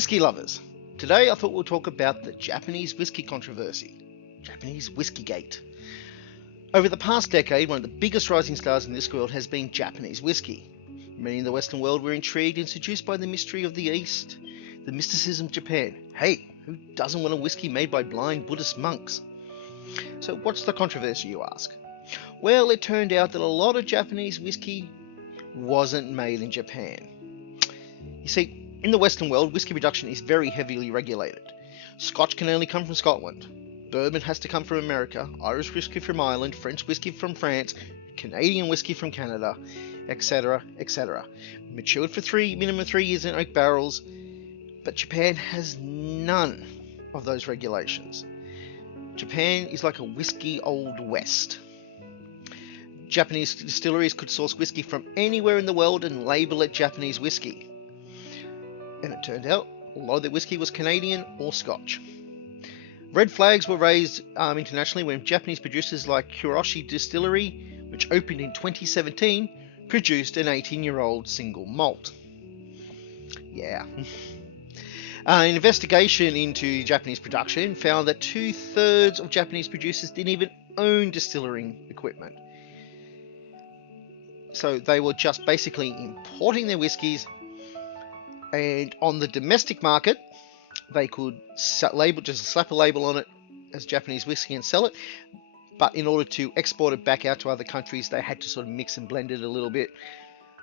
whiskey lovers. Today I thought we'll talk about the Japanese whiskey controversy, Japanese Whiskygate. Over the past decade, one of the biggest rising stars in this world has been Japanese whiskey. Many in the Western world were intrigued and seduced by the mystery of the East, the mysticism of Japan. Hey, who doesn't want a whiskey made by blind Buddhist monks? So what's the controversy, you ask? Well, it turned out that a lot of Japanese whiskey wasn't made in Japan. You see, in the Western world, whiskey production is very heavily regulated. Scotch can only come from Scotland. Bourbon has to come from America, Irish whiskey from Ireland, French whiskey from France, Canadian whiskey from Canada, etc., etc. Matured for minimum 3 years in oak barrels, but Japan has none of those regulations. Japan is like a whiskey old west. Japanese distilleries could source whiskey from anywhere in the world and label it Japanese whiskey. And it turned out a lot of the whiskey was Canadian or Scotch. Red flags were raised internationally when Japanese producers like Kuroshi Distillery, which opened in 2017, produced an 18-year-old single malt. Yeah. An investigation into Japanese production found that 2/3 of Japanese producers didn't even own distilling equipment. So they were just basically importing their whiskies, and on the domestic market, they could just slap a label on it as Japanese whiskey and sell it. But in order to export it back out to other countries, they had to sort of mix and blend it a little bit,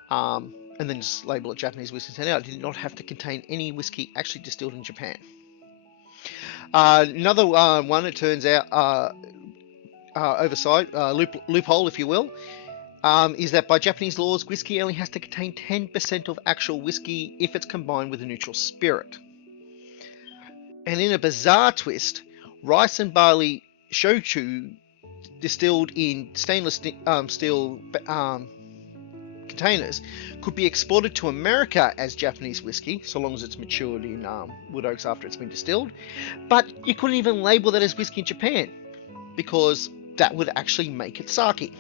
and then just label it Japanese whiskey and send it out. It did not have to contain any whiskey actually distilled in Japan. Another one, it turns out, oversight, loophole, if you will, is that by Japanese laws, whiskey only has to contain 10% of actual whiskey if it's combined with a neutral spirit. And in a bizarre twist, rice and barley shochu distilled in stainless steel containers could be exported to America as Japanese whiskey, so long as it's matured in wood oaks after it's been distilled. But you couldn't even label that as whiskey in Japan, because that would actually make it sake.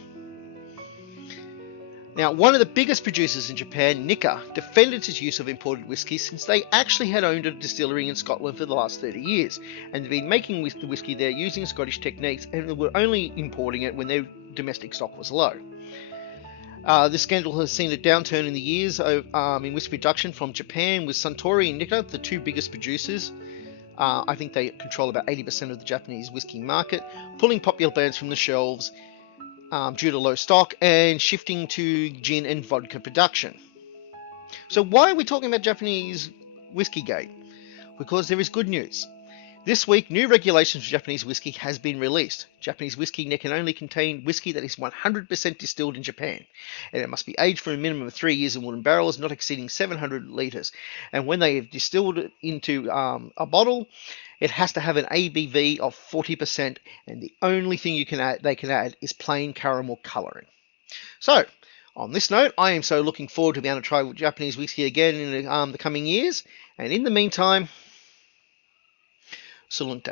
Now, one of the biggest producers in Japan, Nikka, defended its use of imported whiskey since they actually had owned a distillery in Scotland for the last 30 years, and they've been making the whiskey there using Scottish techniques, and were only importing it when their domestic stock was low. This scandal has seen a downturn in the years in whiskey production from Japan, with Suntory and Nikka, the two biggest producers. I think they control about 80% of the Japanese whiskey market, pulling popular brands from the shelves due to low stock, and shifting to gin and vodka production. So why are we talking about Japanese Whiskygate? Because there is good news. This week, new regulations for Japanese whiskey has been released. Japanese whiskey can only contain whiskey that is 100% distilled in Japan, and it must be aged for a minimum of 3 years in wooden barrels, not exceeding 700 litres. And when they have distilled it into a bottle, it has to have an ABV of 40%, and the only thing they can add is plain caramel colouring. So, on this note, I am so looking forward to being able to try Japanese whiskey again in the coming years. And in the meantime, salute.